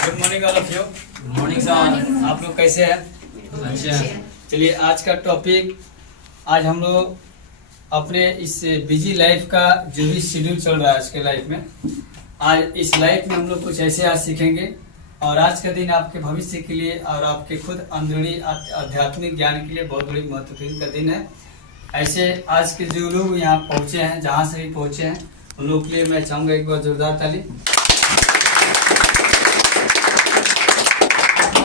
Good morning all of you. Good morning sir. आप लोग कैसे हैं? अच्छा। चलिए आज का टॉपिक, आज हम लोग अपने इस बिजी लाइफ का जो भी शेड्यूल चल रहा है आज के लाइफ में, आज इस लाइफ में हम लोग कुछ ऐसे आज सीखेंगे और आज का दिन आपके भविष्य के लिए और आपके खुद अंदरूनी आध्यात्मिक ज्ञान के लिए बहुत बड़ी महत्वपूर्ण का दिन है। ऐसे आज के जो लोग यहाँ पहुँचे हैं, जहाँ से भी पहुँचे हैं, उन लोगों के लिए मैं चाहूँगा एक बार जोरदार ताली।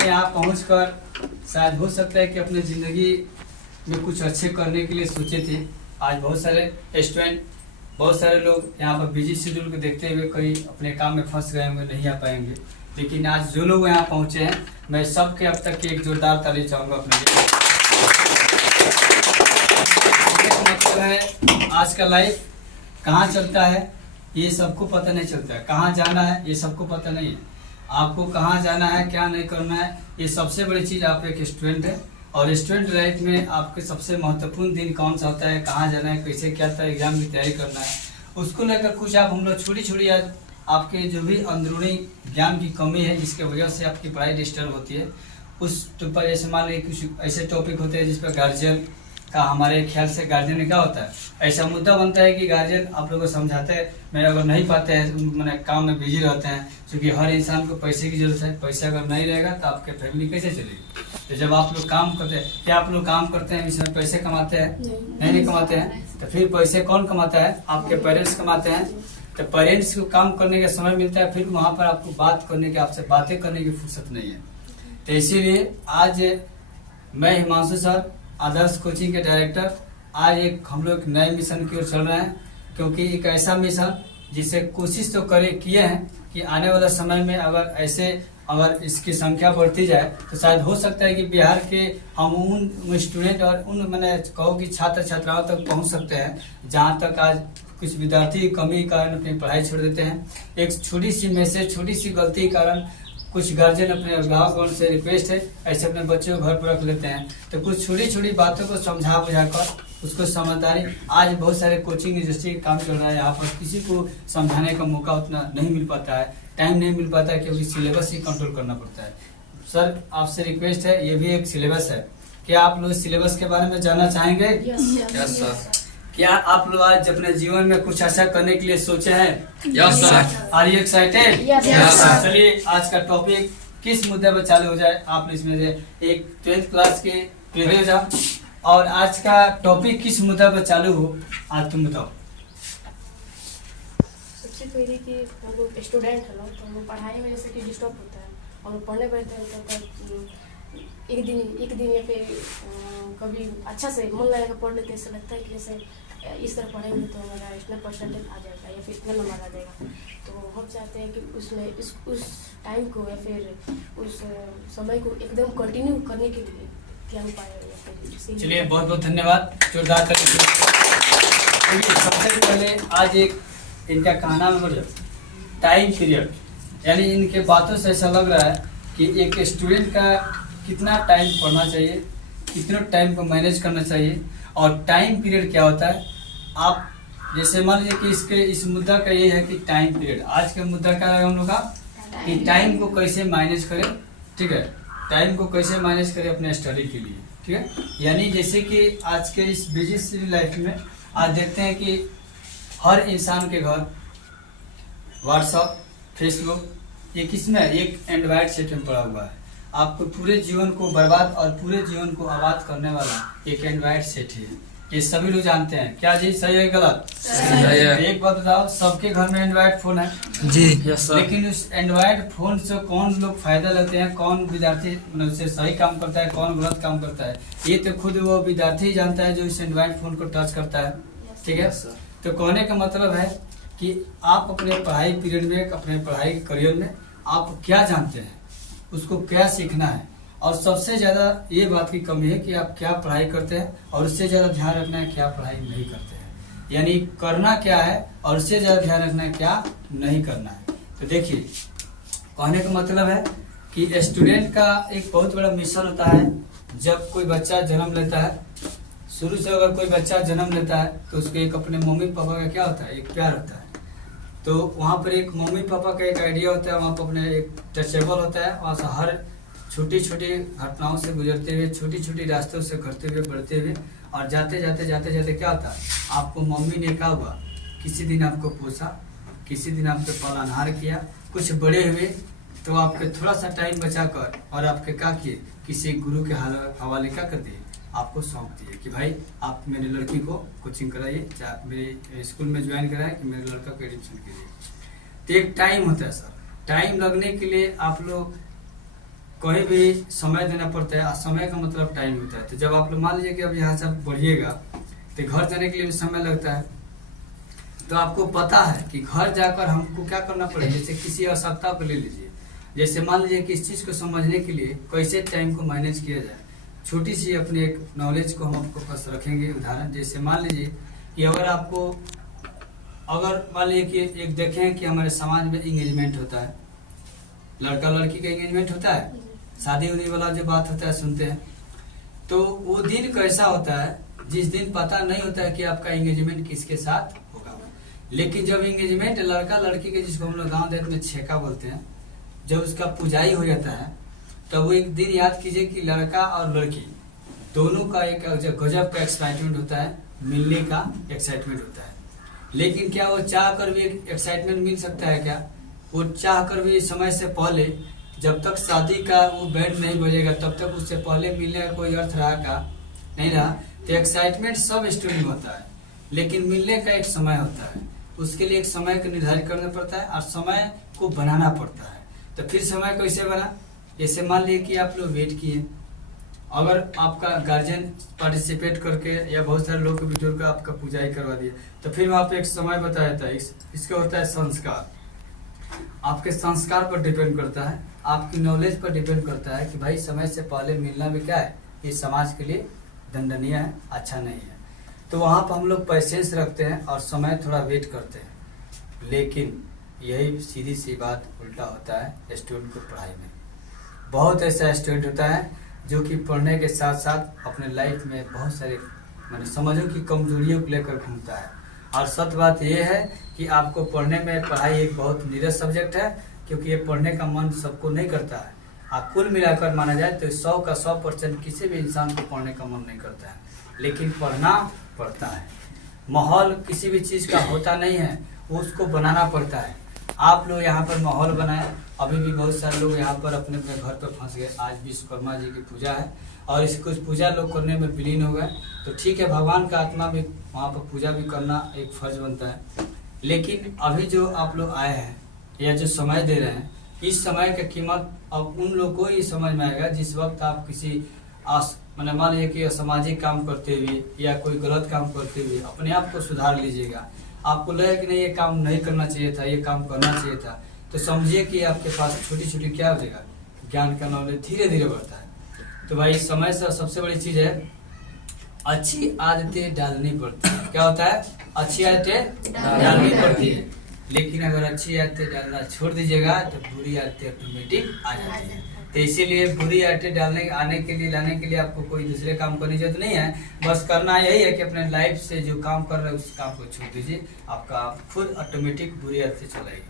यहाँ पहुंचकर शायद हो सकता है कि अपने ज़िंदगी में कुछ अच्छे करने के लिए सोचे थे। आज बहुत सारे स्टूडेंट, बहुत सारे लोग यहाँ पर बिजी शेड्यूल को देखते हुए कई अपने काम में फंस गए होंगे, नहीं आ पाएंगे, लेकिन आज जो लोग यहाँ पहुँचे हैं, मैं सबके अब तक की एक जोरदार ताली चाहूँगा अपने लिए। मतलब है आज का लाइफ कहाँ चलता है ये सबको पता नहीं चलता है, कहाँ जाना है ये सबको पता नहीं है। आपको कहाँ जाना है, क्या नहीं करना है, ये सबसे बड़ी चीज़ आप एक स्टूडेंट है। और स्टूडेंट लाइफ में आपके सबसे महत्वपूर्ण दिन कौन सा होता है, कहाँ जाना है, कैसे क्या था एग्जाम की तैयारी करना है, उसको लेकर कुछ आप हम लोग छोटी छोटी आज आपके जो भी अंदरूनी ज्ञान की कमी है जिसके वजह से आपकी पढ़ाई डिस्टर्ब होती है, उस पर जैसे मान लीजिए कुछ ऐसे टॉपिक होते हैं जिस पर गार्जियन का, हमारे ख्याल से गार्जियन में क्या होता है, ऐसा मुद्दा बनता है कि गार्जियन आप लोगों को समझाते हैं, मैं अगर नहीं पाते हैं, मैंने काम में बिजी रहते हैं, क्योंकि हर इंसान को पैसे की जरूरत है। पैसा अगर नहीं रहेगा तो आपके फैमिली कैसे चलेगी। तो जब आप लोग काम करते हैं, क्या आप लोग काम करते हैं इसमें पैसे कमाते हैं? नहीं कमाते हैं। तो फिर पैसे कौन कमाता है? आपके पेरेंट्स कमाते हैं। तो पेरेंट्स को काम करने का समय मिलता है, फिर वहाँ पर आपको बात करने की, आपसे बातें करने की फुर्सत नहीं है। तो इसीलिए आज मैं हिमांशु सर, आदर्श कोचिंग के डायरेक्टर, आज एक हम लोग नए मिशन की ओर चल रहे हैं, क्योंकि एक ऐसा मिशन जिसे कोशिश तो किए हैं कि आने वाला समय में अगर इसकी संख्या बढ़ती जाए तो शायद हो सकता है कि बिहार के हम उन स्टूडेंट और उन मैंने कहो कि छात्र छात्राओं तक पहुंच सकते हैं जहां तक आज कुछ विद्यार्थी की कमी के कारण अपनी पढ़ाई छोड़ देते हैं। एक छोटी सी मैसेज, छोटी सी गलती के कारण कुछ गार्जियन अपने अभिभावकों से रिक्वेस्ट है ऐसे अपने बच्चों को घर पर रख लेते हैं। तो कुछ छोटी छोटी बातों को समझा बुझाकर उसको समझदारी, आज बहुत सारे कोचिंग इंडस्ट्री का काम चल रहा है, यहाँ पर किसी को समझाने का मौका उतना नहीं मिल पाता है, टाइम नहीं मिल पाता है, क्योंकि सिलेबस ही कंट्रोल करना पड़ता है। सर आपसे रिक्वेस्ट है, ये भी एक सिलेबस है, क्या आप लोग सिलेबस के बारे में जानना चाहेंगे? Yes sir. क्या आप लोग आज अपने जीवन में कुछ ऐसा करने के लिए सोचे हैं? Yes sir. Are you excited? Yes sir. चलिए आज का टॉपिक किस मुद्दे पर चालू हो जाए, आप इसमें से एक 12th क्लास के प्रिव्यू जाओ, और आज का टॉपिक किस मुद्दे पर चालू हो, आज तुम बताओ। सबसे पहले कि हम लोग स्टूडेंट है ना, तो हम लोग पढ़ाई में जैसे कि डिस्टर्ब होता है, हम लोग पढ़ने बैठते हैं तो एक दिन या फिर कभी अच्छा से मन लगा पढ़ लेते, ऐसा लगता है कि जैसे इस तरह पढ़ेंगे तो हमारा इतना परसेंटेज आ जाएगा या फिर इतना नंबर आ जाएगा। तो हम चाहते हैं कि उसमें उस टाइम को या फिर उस समय को एकदम कंटिन्यू करने के लिए क्या उपाय है या फिर। चलिए बहुत बहुत धन्यवाद, जोरदार ताली। सबसे पहले आज एक इनका कहना में टाइम पीरियड, यानी इनके बातों से ऐसा लग रहा है कि एक स्टूडेंट का कितना टाइम पढ़ना चाहिए, कितना टाइम को मैनेज करना चाहिए, और टाइम पीरियड क्या होता है। आप जैसे मान लीजिए कि इस मुद्दा का ये है कि टाइम पीरियड, आज का मुद्दा क्या है हम लोग का, कि टाइम को कैसे मैनेज करें। ठीक है, टाइम को कैसे मैनेज करें अपने स्टडी के लिए। ठीक है, यानी जैसे कि आज के इस बिजी लाइफ में आज देखते हैं कि हर इंसान के घर व्हाट्सअप, फेसबुक, ये किसमें एक एंड्रॉयड सेट में पड़ा हुआ है। आपको पूरे जीवन को बर्बाद और पूरे जीवन को आबाद करने वाला एक एंड्रॉयड सेट है, ये सभी लोग जानते हैं। क्या जी सही है गलत? सही है। एक बात बताओ, सबके घर में एंड्रॉयड फोन है जी। Yes sir. लेकिन उस एंड्रॉयड फोन से कौन लोग फायदा लेते हैं, कौन विद्यार्थी उससे सही काम करता है, कौन गलत काम करता है, ये तो खुद वो विद्यार्थी जानता है जो इस एंड्रॉयड फोन को टच करता है। ठीक है, तो कहने का मतलब है कि आप अपने पढ़ाई पीरियड में, अपने पढ़ाई करियर में आप क्या जानते हैं, उसको क्या सीखना है, और सबसे ज़्यादा ये बात की कमी है कि आप क्या पढ़ाई करते हैं, और उससे ज़्यादा ध्यान रखना है क्या पढ़ाई नहीं करते हैं, यानी करना क्या है और उससे ज़्यादा ध्यान रखना है क्या नहीं करना है। तो देखिए, कहने का मतलब है कि स्टूडेंट का एक बहुत बड़ा मिशन होता है। जब कोई बच्चा जन्म लेता है, शुरू से अगर कोई बच्चा जन्म लेता है तो उसके एक अपने मम्मी पापा का क्या होता है, एक प्यार होता है। तो वहाँ पर एक मम्मी पापा का एक आइडिया होता है, वहाँ पर अपने एक टचेबल होता है, वहाँ से हर छोटी छोटी घटनाओं से गुजरते हुए, छोटी छोटी रास्तों से करते हुए, बढ़ते हुए, और जाते जाते जाते जाते क्या होता है, आपको मम्मी ने क्या हुआ, किसी दिन आपको पोसा, किसी दिन आपके पालनहार किया, कुछ बड़े हुए तो आपके थोड़ा सा टाइम बचा कर और आपके क्या किए, किसी गुरु के हवाले क्या कर दिए, आपको सौंप दिए कि भाई आप मेरी लड़की को कोचिंग कराइए, चाहे मेरे स्कूल में ज्वाइन कराए कि मेरे लड़का को एडमिशन कीजिए। तो एक टाइम होता है सर, टाइम लगने के लिए आप लोग कहीं भी समय देना पड़ता है, और समय का मतलब टाइम होता है। तो जब आप लोग मान लीजिए कि अब यहाँ से आप बढ़िएगा तो घर जाने के लिए भी समय लगता है, तो आपको पता है कि घर जाकर हमको क्या करना पड़ेगा। जैसे किसी आवश्यकता को ले लीजिए, जैसे मान लीजिए कि इस चीज़ को समझने के लिए कैसे टाइम को मैनेज किया जाए, छोटी सी अपनी एक नॉलेज को हम आपको पास रखेंगे उदाहरण। जैसे मान लीजिए कि अगर मान लीजिए कि एक देखें कि हमारे समाज में इंगेजमेंट होता है, लड़का लड़की का इंगेजमेंट होता है, शादी उदी वाला जो बात होता है सुनते हैं, तो वो दिन कैसा होता है जिस दिन पता नहीं होता है कि आपका इंगेजमेंट किसके साथ होगा। लेकिन जब इंगेजमेंट लड़का लड़की के, जिसको हम लोग गाँव देश में छेका बोलते हैं, जब उसका पुजाई हो जाता है, तब वो एक दिन याद कीजिए कि लड़का और लड़की दोनों का एक गजब का एक्साइटमेंट होता है, मिलने का एक्साइटमेंट होता है। लेकिन क्या वो चाह कर भी एक्साइटमेंट मिल सकता है क्या? वो चाह कर भी समय से पहले, जब तक शादी का वो बैंड नहीं बजेगा तब तक उससे पहले मिलने का कोई अर्थ रहा का नहीं रहा। तो एक्साइटमेंट सब स्टोरी में होता है, लेकिन मिलने का एक समय होता है, उसके लिए एक समय को निर्धारित करना पड़ता है और समय को बनाना पड़ता है। तो फिर समय कैसे बना? जैसे मान लीजिए कि आप लोग वेट किए, अगर आपका गार्जियन पार्टिसिपेट करके या बहुत सारे लोग के बुजुर्ग का आपका पूजाई करवा दिया, तो फिर वहाँ पे एक समय बताया जाता है। इसका होता है संस्कार। आपके संस्कार पर डिपेंड करता है, आपकी नॉलेज पर डिपेंड करता है कि भाई समय से पहले मिलना भी क्या है, ये समाज के लिए दंडनीय है, अच्छा नहीं है। तो वहाँ पर हम लोग पैसेंस रखते हैं और समय थोड़ा वेट करते हैं। लेकिन यही सीधी सी बात उल्टा होता है स्टूडेंट को पढ़ाई में। बहुत ऐसा स्टूडेंट होता है जो कि पढ़ने के साथ साथ अपने लाइफ में बहुत सारे मैंने समझो कि कमजोरियों को लेकर घूमता है। और सत्य बात यह है कि आपको पढ़ने में पढ़ाई एक बहुत नीरस सब्जेक्ट है, क्योंकि ये पढ़ने का मन सबको नहीं करता है। आप कुल मिलाकर माना जाए तो 100 का 100% किसी भी इंसान को पढ़ने का मन नहीं करता है, लेकिन पढ़ना पड़ता है। माहौल किसी भी चीज़ का होता नहीं है, वो उसको बनाना पड़ता है। आप लोग यहाँ पर माहौल बनाए, अभी भी बहुत सारे लोग यहाँ पर अपने अपने घर पर फंस गए। आज विश्वकर्मा जी की पूजा है और इसको पूजा लोग करने में विलीन हो गए, तो ठीक है, भगवान का आत्मा भी वहाँ पर पूजा भी करना एक फर्ज बनता है। लेकिन अभी जो आप लोग आए हैं या जो समय दे रहे हैं, इस समय का कीमत अब उन लोग को ही समझ में आएगा जिस वक्त आप किसी मान लीजिए कि असामाजिक काम करते हुए या कोई गलत काम करते हुए अपने आप को सुधार लीजिएगा। आपको लगे कि नहीं ये काम नहीं करना चाहिए था, ये काम करना चाहिए था, तो समझिए कि आपके पास छोटी छोटी क्या हो जाएगा, ज्ञान का नॉलेज धीरे धीरे बढ़ता है। तो भाई समय से सबसे बड़ी चीज़ है अच्छी आदतें डालनी पड़ती है। क्या होता है? अच्छी आदतें डालनी पड़ती है। लेकिन अगर अच्छी आदतें डालना छोड़ दीजिएगा तो बुरी आदतें ऑटोमेटिक आ जाती है। तो इसीलिए बुरी आदतें लाने के लिए आपको कोई दूसरे काम करने की जरूरत नहीं है। बस करना यही है कि अपने लाइफ से जो काम कर रहे हैं उस काम को छोड़ दीजिए, आपका खुद ऑटोमेटिक बुरी आदतें चलेगी।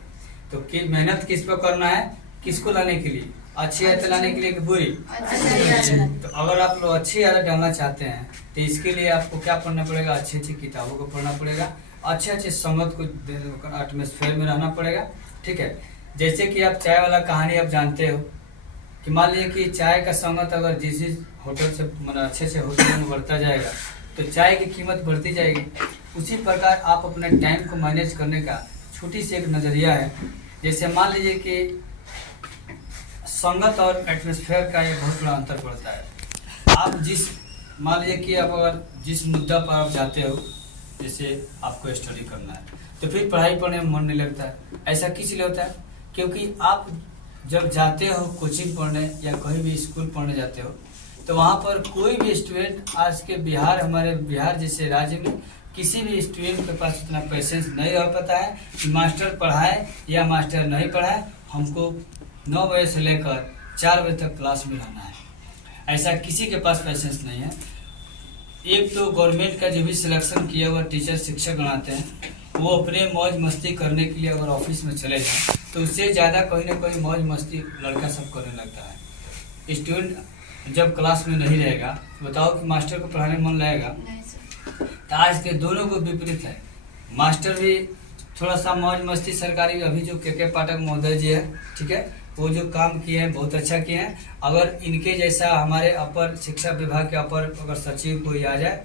तो मेहनत किस पर करना है, किसको लाने के लिए? अच्छी आदत लाने के लिए कि बुरी? तो अगर आप लोग अच्छी आदत डालना चाहते हैं तो इसके लिए आपको क्या पढ़ना पड़ेगा? अच्छी अच्छी किताबों को पढ़ना पड़ेगा, अच्छे अच्छे संगत को एटमॉस्फेयर में रहना पड़ेगा। ठीक है, जैसे कि आप चाय वाला कहानी आप जानते हो कि मान लीजिए कि चाय का संगत अगर जिस होटल से अच्छे से होटल में बढ़ता जाएगा तो चाय की कीमत बढ़ती जाएगी। उसी प्रकार आप अपने टाइम को मैनेज करने का छोटी सी एक नज़रिया है। जैसे मान लीजिए कि संगत और एटमॉस्फेयर का एक बहुत बड़ा अंतर पड़ता है। आप मान लीजिए कि आप अगर जिस मुद्दा पर आप जाते हो, जैसे आपको स्टडी करना है, तो फिर पढ़ाई पढ़ने में मन नहीं लगता है। ऐसा किस लिए होता है? क्योंकि आप जब जाते हो कोचिंग पढ़ने या कहीं भी स्कूल पढ़ने जाते हो, तो वहाँ पर कोई भी स्टूडेंट, आज के हमारे बिहार जैसे राज्य में किसी भी स्टूडेंट के पास इतना पेशेंस नहीं रह पाता है कि मास्टर पढ़ाए या मास्टर नहीं पढ़ाए, हमको 9 बजे से लेकर 4 बजे तक क्लास में रहना है। ऐसा किसी के पास पेशेंस नहीं है। एक तो गवर्नमेंट का जो भी सिलेक्शन किया हुआ टीचर शिक्षक बनाते हैं, वो अपने मौज मस्ती करने के लिए अगर ऑफिस में चले जाए तो उससे ज़्यादा कहीं ना कहीं मौज मस्ती लड़का सब करने लगता है। स्टूडेंट जब क्लास में नहीं रहेगा तो बताओ कि मास्टर को पढ़ाने में मन लगेगा? नहीं सर। तो आज के दोनों को विपरीत है। मास्टर भी थोड़ा सा मौज मस्ती सरकारी, अभी जो के पाठक महोदय जी है, ठीक है, वो जो काम किए हैं बहुत अच्छा किए हैं। अगर इनके जैसा हमारे अपर शिक्षा विभाग के अपर अगर सचिव कोई आ जाए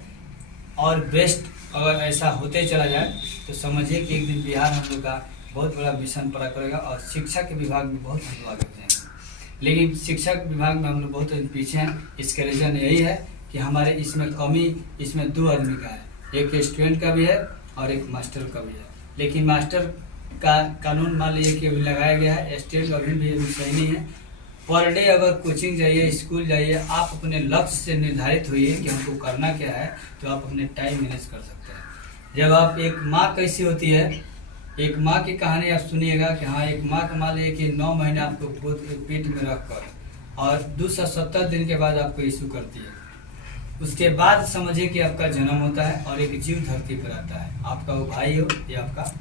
और बेस्ट अगर ऐसा होते चला जाए तो समझिए कि एक दिन बिहार हम लोग का बहुत बड़ा मिशन पूरा करेगा और शिक्षा के विभाग में बहुत हम लोग आगे हो जाएंगे। लेकिन शिक्षा विभाग में हम लोग बहुत पीछे हैं। इसका रीज़न यही है कि हमारे इसमें कमी इसमें 2 आदमी का है, एक स्टूडेंट का भी है और एक मास्टर का भी है। लेकिन मास्टर का कानून मान लीजिए कि अभी लगाया गया है, स्टूडेंट अभी भी सही नहीं है। पर डे अगर कोचिंग जाइए, स्कूल जाइए, आप अपने लक्ष्य से निर्धारित होइए कि हमको करना क्या है, तो आप अपने टाइम मैनेज कर सकते हैं। जब आप एक माँ कैसी होती है, एक माँ की कहानी आप सुनिएगा कि हाँ, एक माँ का मान लीजिए कि 9 महीने आपको पेट में रख कर और 270 दिन के बाद आपको इशू करती है। उसके बाद समझिए कि आपका जन्म होता है और एक जीव धरती पर आता है। आपका वो भाई हो या आपका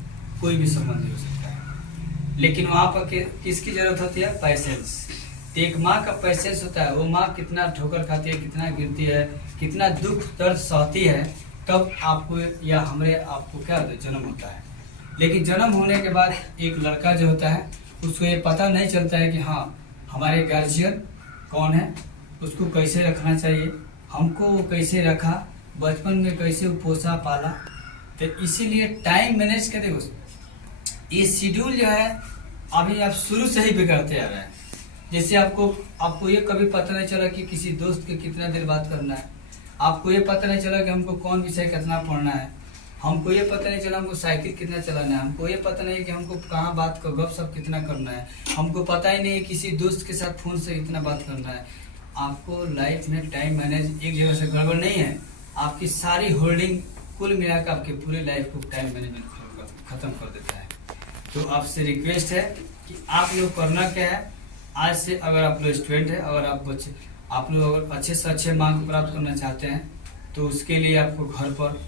कोई भी संबंधी हो सकता है। लेकिन वहाँ पर किसकी जरूरत होती है? पैसेंस। एक माँ का पैसेंस होता है। वो माँ कितना ठोकर खाती है, कितना गिरती है, कितना दुख दर्द सहती है, तब आपको या हमारे आपको क्या होता है? जन्म होता है। लेकिन जन्म होने के बाद एक लड़का जो होता है उसको ये पता नहीं चलता है कि हाँ, हमारे गार्जियन कौन है, उसको कैसे रखना चाहिए, हमको वो कैसे रखा, बचपन में कैसे वो पोसा पाला। तो इसीलिए टाइम मैनेज कर देखो, ये शेड्यूल जो है अभी आप शुरू से ही बिगड़ते आ रहे हैं। जैसे आपको ये कभी पता नहीं चला कि किसी दोस्त के कितना देर बात करना है, आपको ये पता नहीं चला कि हमको कौन विषय कितना पढ़ना है, हमको ये पता नहीं चला हमको साइकिल कितना चलाना है, हमको ये पता नहीं कि हमको कहाँ बात कर गपशप कितना करना है, हमको पता ही नहीं किसी दोस्त के साथ फोन से इतना बात करना है। आपको लाइफ में टाइम मैनेज एक जगह से गड़बड़ नहीं है, आपकी सारी होल्डिंग कुल मिलाकर आपके पूरे लाइफ को टाइम मैनेजमेंट खत्म कर देता है। तो आपसे रिक्वेस्ट है कि आप लोग करना क्या है, आज से अगर आप लोग स्टूडेंट है, अगर आप लोग अगर अच्छे से अच्छे मार्क प्राप्त करना चाहते हैं तो उसके लिए आपको घर पर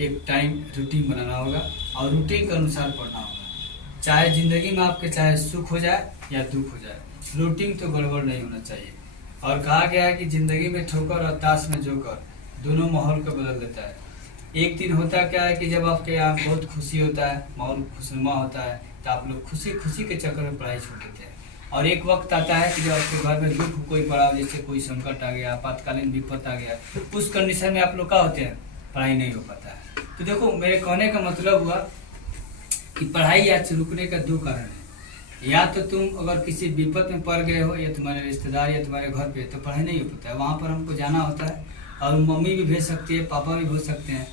एक टाइम रूटीन बनाना होगा और रूटीन के अनुसार पढ़ना होगा। चाहे जिंदगी में आपके चाहे सुख हो जाए या दुख हो जाए, रूटीन तो गड़बड़ नहीं होना चाहिए। और कहा गया है कि जिंदगी में ठोकर और ताश में जोकर दोनों माहौल को बदल देता है। एक दिन होता क्या है कि जब आपके यहाँ बहुत खुशी होता है, माहौल खुशनुमा होता है, तो आप लोग खुशी के चक्कर में पढ़ाई छोड़ देते हैं। और एक वक्त आता है कि जब आपके घर में दुख कोई पड़ा, जैसे कोई संकट आ गया, आपातकालीन विपत्ति आ गया, उस कंडीशन में आप लोग क्या होते हैं? पढ़ाई नहीं हो पाता है। तो देखो, मेरे कहने का मतलब हुआ कि पढ़ाई आज रुकने का 2 कारण है। या तो तुम अगर किसी विपद में पड़ गए हो, या तुम्हारे रिश्तेदार या तुम्हारे घर पे, तो पढ़ाई नहीं हो पाता है। वहाँ पर हमको जाना होता है और मम्मी भी भेज सकती है, पापा भी भेज सकते हैं,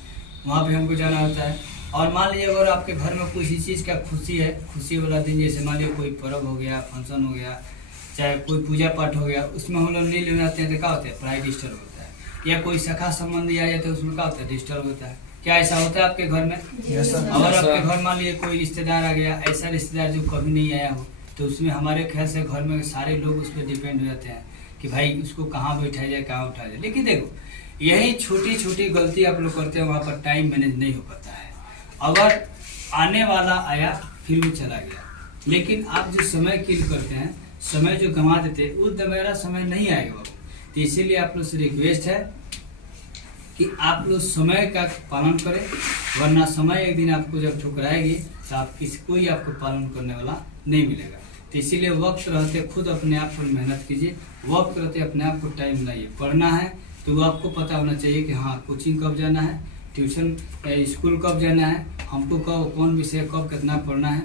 वहाँ पे हमको जाना होता है। और मान लीजिए अगर आपके घर में किसी चीज़ का खुशी है, खुशी वाला दिन, जैसे मान लीजिए कोई पर्व हो गया, फंक्शन हो गया, चाहे कोई पूजा पाठ हो गया, उसमें हम लोग नहीं लेने आते हैं तो क्या होता है? पढ़ाई डिस्टर्ब होता है। या कोई सखा संबंधी आ जाता है, उसमें क्या होता है? डिस्टर्ब होता है। क्या ऐसा होता है आपके घर में? अगर आपके घर मान लीजिए कोई रिश्तेदार आ गया, ऐसा रिश्तेदार जो कभी नहीं आया हो, तो उसमें हमारे ख्याल से घर में सारे लोग उस पर डिपेंड हो जाते हैं कि भाई उसको कहाँ बैठाया जाए, कहाँ उठाया जाए। लेकिन देखो, यही छोटी छोटी गलती आप लोग करते हैं, वहाँ पर टाइम मैनेज नहीं हो पाता है। अगर आने वाला आया फिर वो चला गया, लेकिन आप जो समय किल करते हैं, समय जो गंवा देते हैं, उस दोबारा समय नहीं आएगा बाबू। तो इसीलिए आप लोग से रिक्वेस्ट है कि आप लोग समय का पालन करें, वरना समय एक दिन आपको जब ठुकराएगी तो आप कोई आपको पालन करने वाला नहीं मिलेगा। तो इसीलिए वक्त रहते खुद अपने आप पर मेहनत कीजिए, वक्त रहते अपने आप को टाइम बनाइए। पढ़ना है तो वो आपको पता होना चाहिए कि हाँ, कोचिंग कब जाना है, ट्यूशन स्कूल कब जाना है, हमको कब कौन विषय कब कितना पढ़ना है।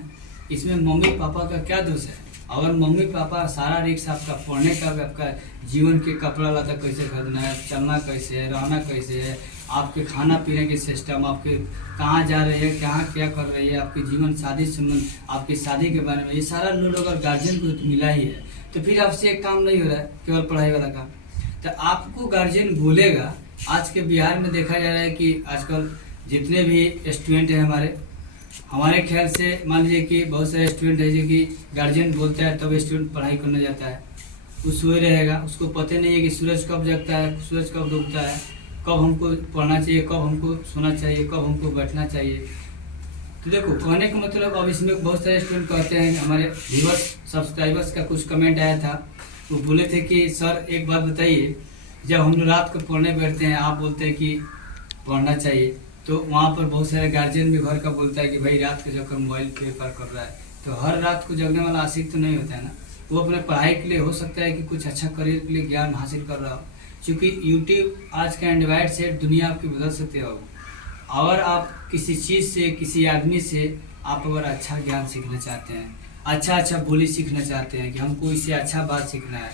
इसमें मम्मी पापा का क्या दोष है? अगर मम्मी पापा सारा रिक्स आपका पढ़ने का, आपका जीवन के कपड़ा लता कैसे खरीदना है, चलना कैसे है, रहना कैसे है, आपके खाना पीने के सिस्टम, आपके कहाँ जा रहे हैं, कहाँ क्या कर रही है, आपके जीवन शादी संबंध, आपकी शादी के बारे में, ये सारा लोड अगर गार्जियन को तो मिला ही है, तो फिर आपसे एक काम नहीं हो रहा है, केवल पढ़ाई वाला काम। तो आपको गार्जियन बोलेगा। आज के बिहार में देखा जा रहा है कि आजकल जितने भी स्टूडेंट हैं हमारे ख्याल से मान लीजिए कि बहुत सारे स्टूडेंट है जो कि गार्जियन बोलता है तब स्टूडेंट पढ़ाई करने जाता है। वो सोए रहेगा, उसको पता नहीं है कि सूरज कब जगता है, सूरज कब डूबता है, कब हमको पढ़ना चाहिए, कब हमको सोना चाहिए, कब हमको बैठना चाहिए। तो देखो कहने का मतलब अब इसमें बहुत सारे स्टूडेंट कहते हैं, हमारे व्यूअर्स सब्सक्राइबर्स का कुछ कमेंट आया था, वो बोले थे कि सर एक बात बताइए, जब हम लोग रात को पढ़ने बैठते हैं आप बोलते हैं कि पढ़ना चाहिए, तो वहाँ पर बहुत सारे गार्जियन भी घर का बोलता है कि भाई रात को जब मोबाइल पेपर कर रहा है, तो हर रात को जगने वाला आशिक तो नहीं होता है ना। वो अपने पढ़ाई के लिए हो सकता है कि कुछ अच्छा करियर के लिए ज्ञान हासिल कर रहा हो, क्योंकि यूट्यूब आज का एंड्रॉइड से दुनिया आपकी बदल सकती हो। अगर आप किसी चीज़ से, किसी आदमी से आप अगर अच्छा ज्ञान सीखना चाहते हैं, अच्छा बोली सीखना चाहते हैं कि हमको इससे अच्छा बात सीखना है,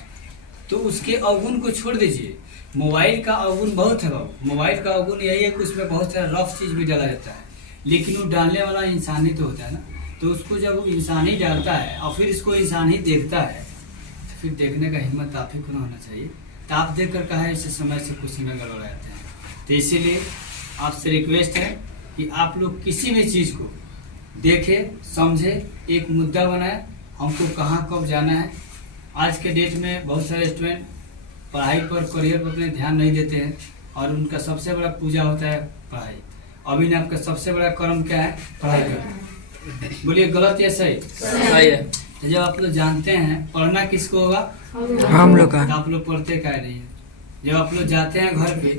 तो उसके अवगुण को छोड़ दीजिए। मोबाइल का अवगुण बहुत है बाबू, मोबाइल का अवगुण यही है कि उसमें बहुत सारा रफ चीज़ भी डाला जाता है, लेकिन वो डालने वाला इंसान ही तो होता है ना। तो उसको जब इंसान ही डालता है और फिर इसको इंसान ही देखता है, तो फिर देखने का हिम्मत आप ही को ना होना चाहिए। तो आप देख कर कहा इससे समय से कुछ समय गड़बड़ जाते हैं। तो इसीलिए आपसे रिक्वेस्ट है कि आप लोग किसी भी चीज़ को देखें, समझे, एक मुद्दा बनाए, हमको कहाँ कब जाना है। आज के डेट में बहुत सारे स्टूडेंट पढ़ाई पर, करियर पर अपने ध्यान नहीं देते हैं, और उनका सबसे बड़ा पूजा होता है पढ़ाई। अभी ना आपका सबसे बड़ा कर्म क्या है? पढ़ाई करना। बोलिए गलत या सही? सही है। तो जब आप लोग जानते हैं पढ़ना किसको होगा, हम लोग का, तो आप लोग पढ़ते क्या नहीं है। जब आप लोग जाते हैं घर पे,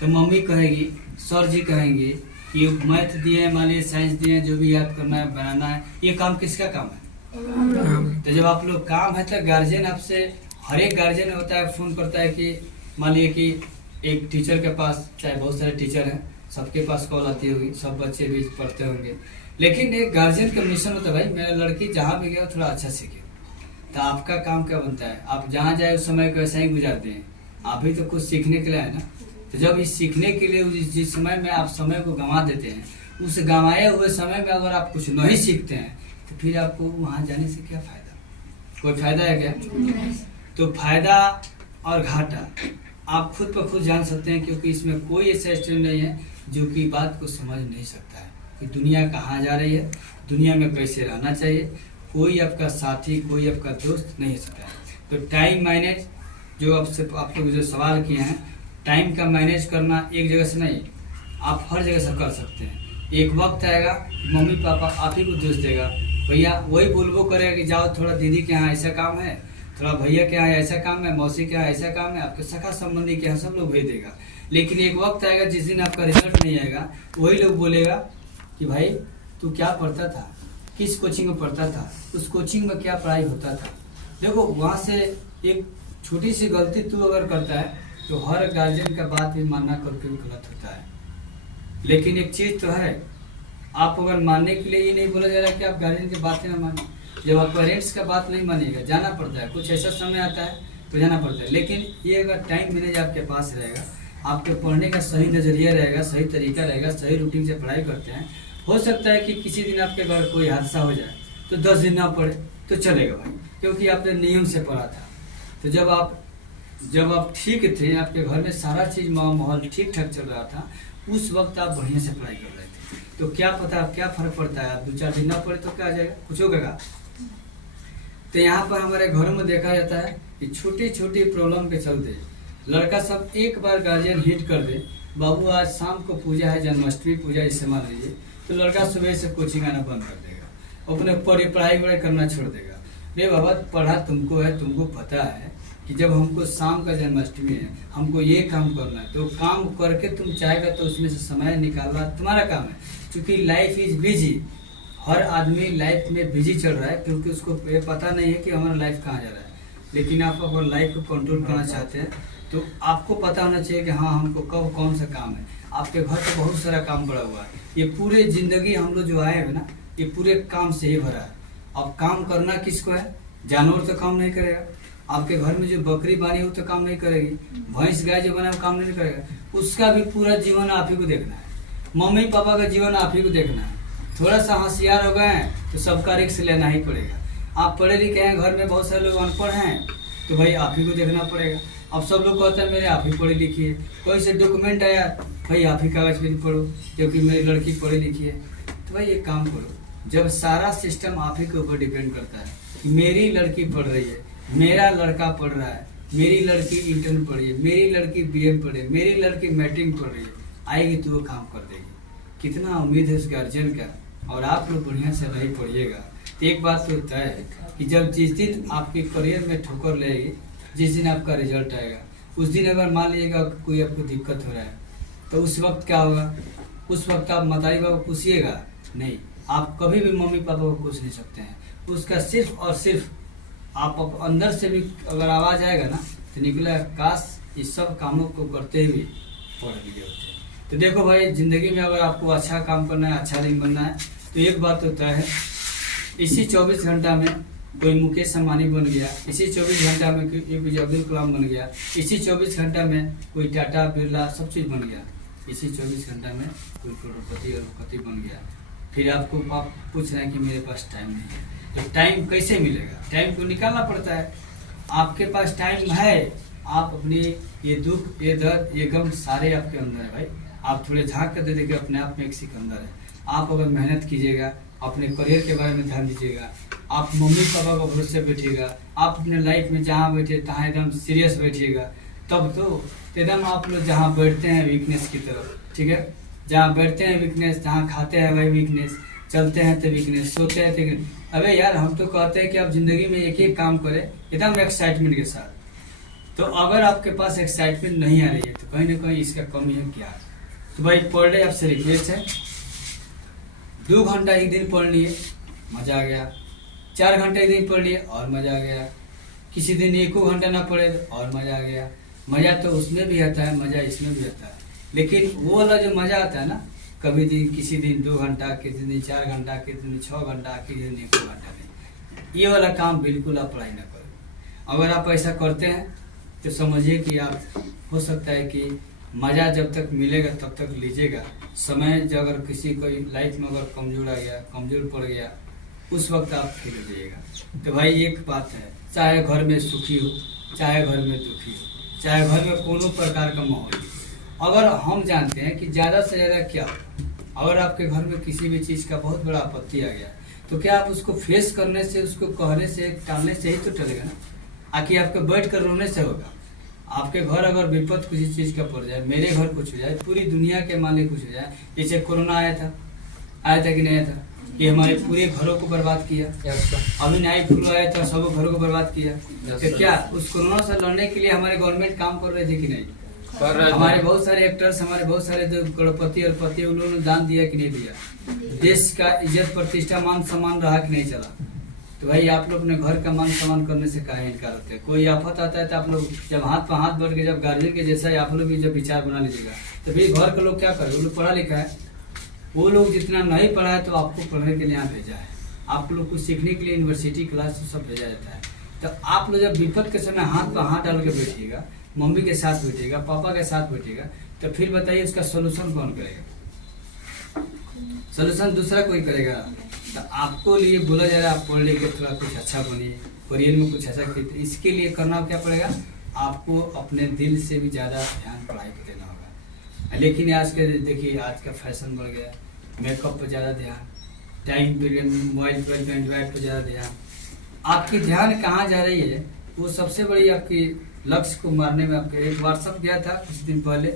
तो मम्मी कहेगी, सर जी कहेंगे कि मैथ दिए हैं, मान लीजिए साइंस दिए हैं, जो भी याद करना है, बनाना है, ये काम किसका काम है? तो जब आप लोग काम है तो गार्जियन आपसे, हर एक गार्जियन होता है, फोन करता है कि मान लीजिए कि एक टीचर के पास, चाहे बहुत सारे टीचर हैं, सबके पास कॉल आती होगी, सब बच्चे भी पढ़ते होंगे, लेकिन एक गार्जियन का मिशन होता है भाई मेरा लड़की जहाँ भी गया थोड़ा अच्छा सीखे। तो आपका काम क्या बनता है? आप जहाँ जाए उस समय को ऐसा ही गुजारते हैं, आप भी तो कुछ सीखने के लिए है ना। तो जब इस सीखने के लिए जिस समय में आप समय को गंवा देते हैं, उस गंवाए हुए समय में अगर आप कुछ नहीं सीखते हैं, तो फिर आपको वहाँ जाने से क्या फायदा? कोई फायदा है क्या? तो फायदा और घाटा आप खुद पर खुद जान सकते हैं, क्योंकि इसमें कोई ऐसा स्टूडेंट नहीं है जो कि बात को समझ नहीं सकता है कि दुनिया कहाँ जा रही है, दुनिया में कैसे रहना चाहिए। कोई आपका साथी, कोई आपका दोस्त नहीं हो सकता है। तो टाइम मैनेज, जो आपसे आप लोग जो सवाल किए हैं, टाइम का मैनेज करना एक जगह से नहीं, आप हर जगह से कर सकते हैं। एक वक्त आएगा मम्मी पापा आप ही को दोष देगा, भैया वही बोलबो करेगा कि जाओ थोड़ा दीदी के यहाँ ऐसा काम है, थोड़ा भैया के यहाँ ऐसा काम है, मौसी के यहाँ ऐसा काम है, आपके सखा संबंधी के यहाँ सब लोग भेज देगा। लेकिन एक वक्त आएगा जिस दिन आपका रिजल्ट नहीं आएगा, वही लोग बोलेगा कि भाई तू क्या पढ़ता था, किस कोचिंग में पढ़ता था, उस कोचिंग में क्या पढ़ाई होता था। देखो वहाँ से एक छोटी सी गलती तू अगर करता है तो हर गार्जियन का बात भी मानना करके भी गलत होता है। लेकिन एक चीज़ तो है, आप अगर मानने के लिए ये नहीं बोला जा रहा कि आप गार्जियन की बातें ना माने। जब आप पेरेंट्स का बात नहीं मानिएगा, जाना पड़ता है, कुछ ऐसा समय आता है तो जाना पड़ता है। लेकिन ये अगर टाइम मैनेज आपके पास रहेगा, आपके पढ़ने का सही नज़रिया रहेगा, सही तरीका रहेगा, सही रूटीन से पढ़ाई करते हैं, हो सकता है कि किसी दिन आपके घर कोई हादसा हो जाए तो 10 दिन ना पढ़े तो चलेगा भाई, क्योंकि आपने नियम से पढ़ा था। तो जब आप ठीक थे, आपके घर में सारा चीज़ माहौल ठीक ठाक चल रहा था, उस वक्त आप बढ़िया से पढ़ाई कर रहे थे, तो क्या पता क्या फ़र्क पड़ता है, आप 2-4 दिन ना पढ़े तो क्या आ जाएगा, कुछ होगा। तो यहाँ पर हमारे घरों में देखा जाता है कि छोटी छोटी प्रॉब्लम के चलते लड़का सब एक बार गार्जियन हिट कर दे, बाबू आज शाम को पूजा है, जन्माष्टमी पूजा इसे मान लीजिए, तो लड़का सुबह से कोचिंग आना बंद कर देगा, अपने पढ़ाई करना छोड़ देगा। रे बाबा पढ़ा तुमको है, तुमको पता है कि जब हमको शाम का जन्माष्टमी है, हमको ये काम करना है, तो काम करके तुम चाहेगा तो उसमें से समय निकालना तुम्हारा काम है। क्योंकि लाइफ इज बिजी, हर आदमी लाइफ में बिजी चल रहा है, क्योंकि उसको ये पता नहीं है कि हमारा लाइफ कहाँ जा रहा है। लेकिन आप अगर लाइफ को कंट्रोल करना चाहते हैं तो आपको पता होना चाहिए कि हाँ हमको कब कौन सा काम है। आपके घर पे बहुत सारा काम पड़ा हुआ है, ये पूरे जिंदगी हम लोग जो आए हैं ना, ये पूरे काम से ही भरा है। अब काम करना किसको है? जानवर तो काम नहीं करेगा, आपके घर में जो बकरी बानी हो तो काम नहीं करेगी, भैंस गाय जो बना वो काम नहीं करेगा, उसका भी पूरा जीवन आप ही को देखना है। मम्मी पापा का जीवन आप ही को देखना है। थोड़ा सा होशियार हो गए हैं तो सबका रिस्क लेना ही पड़ेगा। आप पढ़े लिखे हैं, घर में बहुत सारे लोग अनपढ़ हैं, तो भाई आप ही को देखना पड़ेगा। अब सब लोग कहते हैं मेरे आप ही पढ़ी लिखी है, कोई से डॉक्यूमेंट आया भाई आप ही कागज पे पढ़ो क्योंकि मेरी लड़की पढ़ी लिखी है, तो भाई एक काम करो। जब सारा सिस्टम आप ही के ऊपर डिपेंड करता है कि मेरी लड़की पढ़ रही है, मेरा लड़का पढ़ रहा है, मेरी लड़की इंटर में पढ़ी है, मेरी लड़की BM पढ़ी है, मेरी लड़की मैट्रिक पढ़ रही है, आएगी तो वो काम कर देगी। कितना उम्मीद है उस गार्जियन का और आप लोग बढ़िया से नहीं पढ़िएगा तो एक बात तो तय है कि जब जिस दिन आपके करियर में ठोकर लगेगी, जिस दिन आपका रिजल्ट आएगा, उस दिन अगर मान लीजिएगा कोई आपको दिक्कत हो रहा है तो उस वक्त क्या होगा? उस वक्त आप माताजी बाबा को पूछिएगा नहीं, आप कभी भी मम्मी पापा को पूछ नहीं सकते हैं। उसका सिर्फ और सिर्फ आप अंदर से भी अगर आवाज आएगा ना तो निकला काश इस सब कामों को करते हुए पढ़ लिए होते। तो देखो भाई, जिंदगी में अगर आपको अच्छा काम करना है, अच्छा दिन बनना है तो एक बात होता है, इसी 24 घंटा में कोई मुकेश अंबानी बन गया, इसी 24 घंटा में कोई APJ अब्दुल कलाम बन गया, इसी 24 घंटा में कोई टाटा बिरला सब चीज़ बन गया, इसी 24 घंटा में कोई करोड़पति अरबपति बन गया। फिर आपको आप पूछ रहे हैं कि मेरे पास टाइम नहीं है, तो टाइम कैसे मिलेगा? टाइम को निकालना पड़ता है। आपके पास टाइम है, आप अपने ये दुख, ये दर्द, ये गम सारे आपके अंदर है भाई। आप थोड़े झांक कर दे देखिए, अपने आप में एक सिकंदर है। आप अगर मेहनत कीजिएगा, अपने करियर के बारे में ध्यान दीजिएगा, आप मम्मी पापा को भरोसे बैठिएगा, आप अपने लाइफ में जहाँ बैठे तहाँ एकदम सीरियस बैठिएगा, तब तो एकदम आप लोग जहाँ बैठते हैं वीकनेस की तरफ, ठीक है, जहाँ बैठते हैं वीकनेस, जहाँ खाते हैं भाई वीकनेस, चलते हैं तो वीकनेस, सोते हैं तो। अबे यार, हम तो कहते हैं कि आप जिंदगी में एक एक काम करें एकदम एक्साइटमेंट के साथ। तो अगर आपके पास एक्साइटमेंट नहीं आ रही है तो कहीं ना कहीं इसका कमी है क्या? तो भाई पर डे आपसे रिक्वेस्ट है, 2 घंटा एक दिन पढ़ लिए मजा आ गया, 4 घंटा एक दिन पढ़ लिए और मजा आ गया, किसी दिन 1 घंटा ना पढ़े और मजा आ गया। मजा तो उसमें भी आता है, मजा इसमें भी आता है, लेकिन वो वाला जो मजा आता है ना, कभी दिन किसी दिन 2 घंटा, किसी दिन 4 घंटा, किसी दिन 6 घंटा, किसी दिन 1 घंटा नहीं, ये वाला काम बिल्कुल आप पढ़ाई ना करो। अगर आप ऐसा करते हैं तो समझिए कि आप हो सकता है कि मजा जब तक मिलेगा तब तक लीजिएगा। समय जब अगर किसी को लाइफ में अगर कमजोर आ गया, कमजोर पड़ गया, उस वक्त आप फेल हो जाइएगा। तो भाई एक बात है, चाहे घर में सुखी हो, चाहे घर में दुखी हो, चाहे घर में कोनो प्रकार का माहौल हो, अगर हम जानते हैं कि ज़्यादा से ज़्यादा क्या हो, अगर आपके घर में किसी भी चीज़ का बहुत बड़ा आपत्ति आ गया तो क्या आप उसको फेस करने से, उसको कहने से, टालने से ही तो टलेगा ना, आकि आपके बैठ कर रोने से होगा? आपके घर अगर विपद किसी चीज़ का पड़ जाए, मेरे घर कुछ हो जाए, पूरी दुनिया के मालिक कुछ हो जाए, जैसे कोरोना आया था कि नहीं आया था? ये हमारे पूरे घरों को बर्बाद किया। अभी नाई फ्लू आया था, सब घरों को बर्बाद किया। तो क्या उस कोरोना से लड़ने के लिए हमारे गवर्नमेंट काम कर रहे थे कि नहीं? हमारे बहुत सारे एक्टर्स, हमारे बहुत सारे जो करोड़पति और पति, उन्होंने दान दिया कि नहीं दिया? देश का इज्जत प्रतिष्ठा मान सम्मान रहा कि नहीं चला? तो भाई आप लोग अपने घर का मान सम्मान करने से काहे इनकार होते हैं? कोई आफत आता है तो आप लोग जब हाथ पर हाथ बढ़ के, जब गार्जियन के जैसा आप लोग भी जब विचार बना लीजिएगा, तो भाई घर के लोग क्या करे? वो लोग पढ़ा लिखा है, वो लोग जितना नहीं पढ़ा है तो आपको पढ़ने के लिए यहाँ भेजा है, आप लोग को सीखने के लिए यूनिवर्सिटी क्लास सब भेजा जाता है। तो आप लोग जब विपद के समय हाथ पर हाथ डाल के बैठिएगा, मम्मी के साथ बैठिएगा, पापा के साथ बैठिएगा, तो फिर बताइए उसका सोल्यूशन कौन करेगा? सोल्यूशन दूसरा कोई करेगा? तो आपको लिए बोला जा रहा है आप पढ़ लिख के थोड़ा कुछ अच्छा बनिए, करियर में कुछ अच्छा कीजिए, इसके लिए करना क्या पड़ेगा? आपको अपने दिल से भी ज़्यादा ध्यान पढ़ाई को देना होगा। लेकिन आज के देखिए, आज का फैशन बढ़ गया, मेकअप पर ज़्यादा ध्यान, टाइम पर, मोबाइल पर, एंड्रॉइड पर ज़्यादा ध्यान। आपकी ध्यान कहाँ जा रही है, वो सबसे बड़ी आपकी लक्ष्य को मारने में। आपके एक व्हाट्सअप गया था कुछ दिन पहले,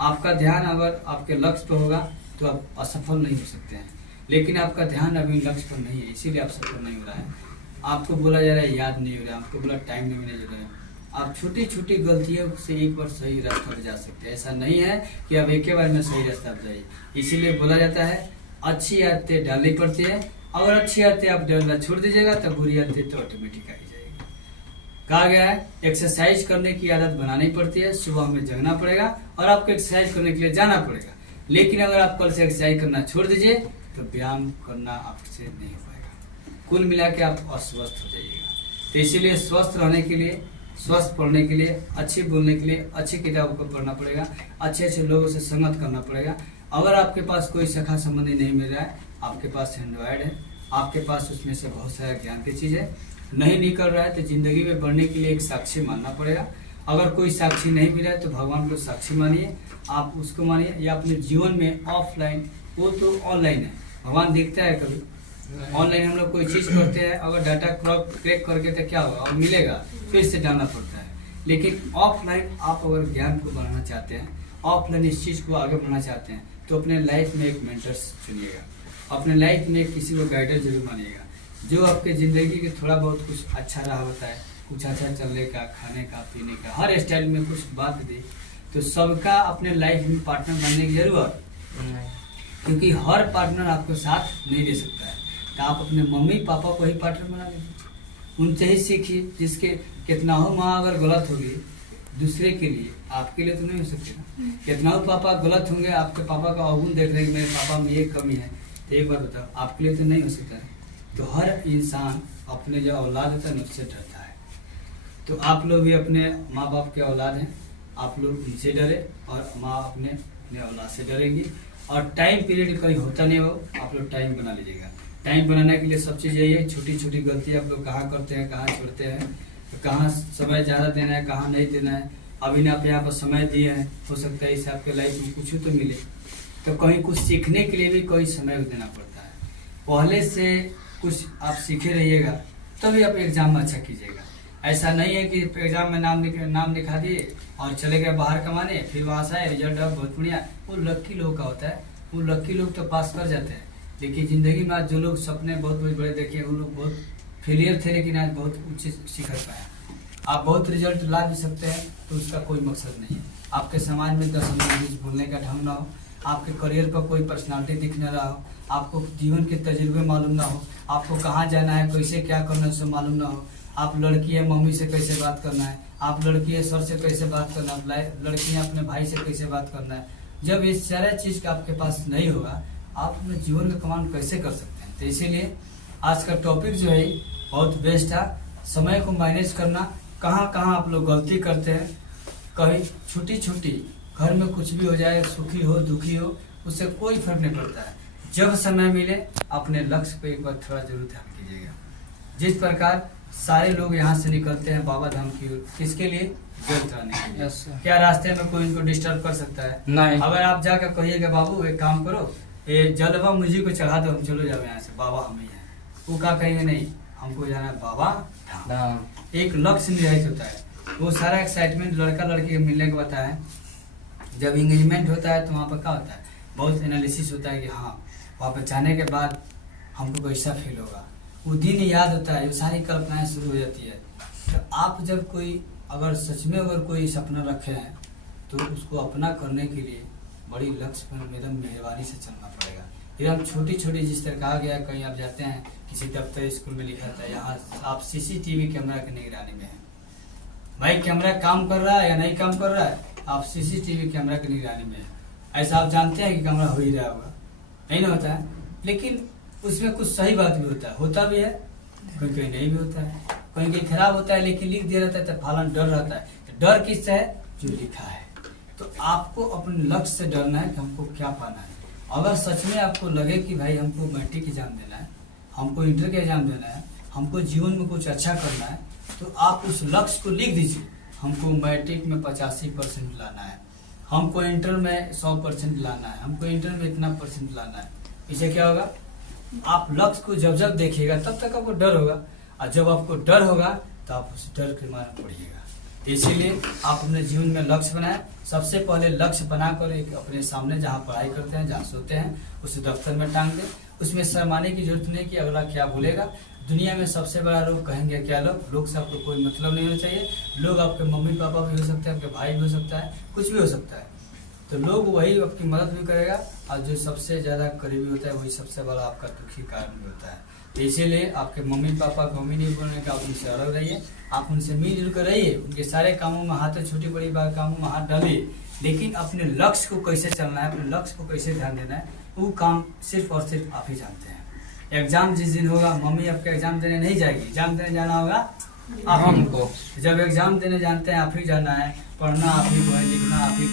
आपका ध्यान अगर आपके लक्ष्य पर होगा तो आप असफल नहीं हो सकते हैं, लेकिन आपका ध्यान अभी लक्ष्य पर नहीं है, इसीलिए आप सफल नहीं हो रहा है। आपको बोला जा रहा है याद नहीं हो रहा है, आपको बोला टाइम नहीं मिल रहा है। आप छोटी छोटी गलतियों से एक बार सही रास्ता पर जा सकते हैं। ऐसा नहीं है कि आप एक ही बार में सही रास्ता पर जाइए। इसीलिए बोला जाता है अच्छी आदतें डालनी पड़ती है, अगर अच्छी आदतें आप डालना छोड़ दीजिएगा तो बुरी आदतें तो ऑटोमेटिक आई जाएगी। कहा गया है एक्सरसाइज करने की आदत बनानी पड़ती है, सुबह में जगना पड़ेगा और आपको एक्सरसाइज करने के लिए जाना पड़ेगा। लेकिन अगर आप कल से एक्सरसाइज करना छोड़ दीजिए तो व्यायाम करना आपसे नहीं हो पाएगा, कुल मिला के आप अस्वस्थ हो जाइएगा। तो इसीलिए स्वस्थ रहने के लिए, स्वस्थ पढ़ने के लिए, अच्छी बोलने के लिए अच्छी किताबों को पढ़ना पड़ेगा, अच्छे अच्छे लोगों से संगत करना पड़ेगा। अगर आपके पास कोई सखा संबंधी नहीं मिल रहा है, आपके पास एंड्रॉयड है, आपके पास उसमें से बहुत सारा ज्ञान की चीज़ है, नहीं निकल रहा है तो जिंदगी में बढ़ने के लिए एक साक्षी मानना पड़ेगा। अगर कोई साक्षी नहीं मिला है तो भगवान को साक्षी मानिए, आप उसको मानिए, या अपने जीवन में ऑफलाइन, वो तो ऑनलाइन है, भगवान दिखता है कभी। ऑनलाइन हम लोग कोई चीज़ करते हैं, अगर डाटा क्रैक करके तो क्या होगा, और मिलेगा, फिर से डालना पड़ता है। लेकिन ऑफलाइन आप अगर ज्ञान को बढ़ाना चाहते हैं, ऑफलाइन इस चीज़ को आगे बढ़ाना चाहते हैं, तो अपने लाइफ में एक मेंटर्स चुनिएगा। अपने लाइफ में किसी को गाइडर जरूर मानिएगा, जो आपके ज़िंदगी के थोड़ा बहुत कुछ अच्छा रहा होता है, कुछ अच्छा चलने का, खाने का, पीने का, हर स्टाइल में कुछ बात दे, तो सबका अपने लाइफ में पार्टनर बनने की जरूरत, क्योंकि हर पार्टनर आपको साथ नहीं दे सकता है। तो आप अपने मम्मी पापा को ही पार्टनर बना लीजिए, उनसे ही सीखिए। जिसके कितना हो माँ अगर गलत होगी दूसरे के लिए, आपके लिए तो नहीं हो सकती ना। कितना हो पापा गलत होंगे, आपके पापा का अवगुण देख रहे हैं कि मेरे पापा में ये कमी है, तो एक बार बताओ, आपके लिए तो नहीं हो सकता है। तो हर इंसान अपने जो औलाद होता है ना उससे डरता है। तो आप लोग भी अपने माँ बाप के औलाद हैं, आप लोग उनसे डरे और माँ अपने औलाद से डरेंगी। और टाइम पीरियड कहीं होता नहीं हो, आप लोग टाइम बना लीजिएगा। टाइम बनाने के लिए सब चीज़ यही है, छोटी छोटी गलती आप लोग कहाँ करते हैं, कहाँ छोड़ते हैं, तो कहाँ समय ज़्यादा देना है, कहाँ नहीं देना है। अभी ना आप यहाँ पर समय दिए हैं, हो सकता है इससे आपके लाइफ में कुछ तो मिले, तो कहीं कुछ सीखने के लिए भी कोई समय देना पड़ता है। पहले से कुछ आप सीखे रहिएगा तभी आप एग्जाम में अच्छा कीजिएगा। ऐसा नहीं है कि एग्जाम में नाम लिखा दिए और चले गए बाहर कमाने, फिर वहाँ से आए रिजल्ट बहुत बढ़िया। वो लक्की लोग का होता है, वो लक्की लोग तो पास कर जाते हैं। लेकिन ज़िंदगी में आज जो लोग सपने बहुत बड़े देखे, वो लोग बहुत फेलियर थे, लेकिन आज बहुत ऊंचे शिखर पाए। आप बहुत रिजल्ट ला भी सकते हैं, तो उसका कोई मकसद नहीं है। आपके समाज में 10 इंग्लिश बोलने का ढंग ना हो, आपके करियर पर कोई पर्सनालिटी दिख न रहा हो, आपको जीवन के तजुर्बे मालूम ना हो, आपको कहाँ जाना है, कैसे क्या करना है, उससे मालूम ना हो। आप लड़की है, मम्मी से कैसे बात करना है, आप लड़की है, सर से कैसे बात करना है, लड़की है, अपने भाई से कैसे बात करना है। जब ये सारा चीज़ का आपके पास नहीं होगा, आप अपने जीवन का कमांड कैसे कर सकते हैं। तो इसीलिए आज का टॉपिक जो है बहुत बेस्ट है, समय को मैनेज करना। कहाँ कहाँ आप लोग गलती करते हैं, कहीं छोटी छोटी घर में कुछ भी हो जाए, सुखी हो दुखी हो, उससे कोई फर्क नहीं पड़ता है। जब समय मिले अपने लक्ष्य पे एक बार थोड़ा जरूर ध्यान कीजिएगा। जिस प्रकार सारे लोग यहाँ से निकलते हैं बाबा धाम की ओर, किसके लिए? जल चढ़ाने के लिए। क्या रास्ते में कोई इनको डिस्टर्ब कर सकता है? नहीं। अगर आप जाकर कहिएगा बाबू एक काम करो, ये जलवा मुझे को चढ़ा दो, हम चलो जाओ यहाँ से, बाबा हम ही हैं, वो क्या कहेंगे? नहीं, हमको जाना है बाबा धाम। एक लक्ष्य निर्धारित होता है। वो सारा एक्साइटमेंट लड़का लड़की के मिलने के बताया है। जब इंगेजमेंट होता है तो वहाँ पर क्या होता है, बहुत एनालिसिस होता है कि हाँ वहाँ पर जाने के बाद हमको कैसा फील होगा, वो दिन याद होता है, वो सारी कल्पनाएं शुरू हो जाती है। तो आप जब कोई अगर सच में अगर कोई सपना रखे हैं तो उसको अपना करने के लिए बड़ी लक्ष्य पर एकदम मेहरबानी से चलना पड़ेगा। फिर हम छोटी छोटी जिस तरह कहा गया, कहीं आप जाते हैं किसी दफ्तर स्कूल में लिखा था यहाँ आप सीसीटीवी कैमरा की निगरानी में हैं, भाई कैमरा काम कर रहा है या नहीं काम कर रहा है, आप सीसीटीवी कैमरा की निगरानी में है। ऐसा आप जानते हैं कि कैमरा हो ही रहा होगा, नहीं ना होता है। लेकिन उसमें कुछ सही बात भी होता भी है, कहीं कहीं नहीं भी होता है, कहीं कहीं खराब होता है, लेकिन लिख दिया रहता है तो फलन डर रहता है। तो डर किससे है? जो लिखा है। तो आपको अपने लक्ष्य से डरना है कि हमको क्या पाना है। अगर सच में आपको लगे कि भाई हमको मैट्रिक एग्जाम देना है, हमको इंटर का एग्जाम देना है, हमको जीवन में कुछ अच्छा करना है, तो आप उस लक्ष्य को लिख दीजिए। हमको मैट्रिक में 85% लाना है, हमको इंटर में 100% लाना है, हमको इंटर में इतना % लाना है। इससे क्या होगा, आप लक्ष्य को जब जब देखिएगा तब तक आपको डर होगा, और जब आपको डर होगा तो आप उस डर के मारे पढ़िएगा। इसीलिए आप अपने जीवन में लक्ष्य बनाएं। सबसे पहले लक्ष्य बनाकर एक अपने सामने जहाँ पढ़ाई करते हैं, जहाँ सोते हैं, उस दफ्तर में टांग दें। उसमें शर्माने की जरूरत नहीं कि अगला क्या बोलेगा। दुनिया में सबसे बड़ा लोग कहेंगे क्या, लोग से आपको कोई मतलब नहीं होना चाहिए। लोग आपके मम्मी पापा भी हो सकते हैं, आपके भाई भी हो सकता है, कुछ भी हो सकता है। तो लोग वही आपकी मदद भी करेगा, और जो सबसे ज़्यादा करीबी होता है वही सबसे बड़ा आपका दुखी कारण भी होता है। तो इसीलिए आपके मम्मी पापा को मम्मी नहीं बोलने का, आप उनसे अलग रहिए, आप उनसे मिलजुल कर रहिए। उनके सारे कामों में हाथ, छोटी बड़ी कामों में हाथ डालिए, लेकिन अपने लक्ष्य को कैसे चलना है, अपने लक्ष्य को कैसे ध्यान देना है, वो काम सिर्फ और सिर्फ आप ही जानते हैं। एग्जाम जिस दिन होगा, मम्मी आपका एग्जाम देने नहीं जाएगी, एग्जाम देने जाना होगा आप हमको। जब एग्जाम देने जानते हैं आप ही जाना है, पढ़ना आप ही को है, लिखना आप ही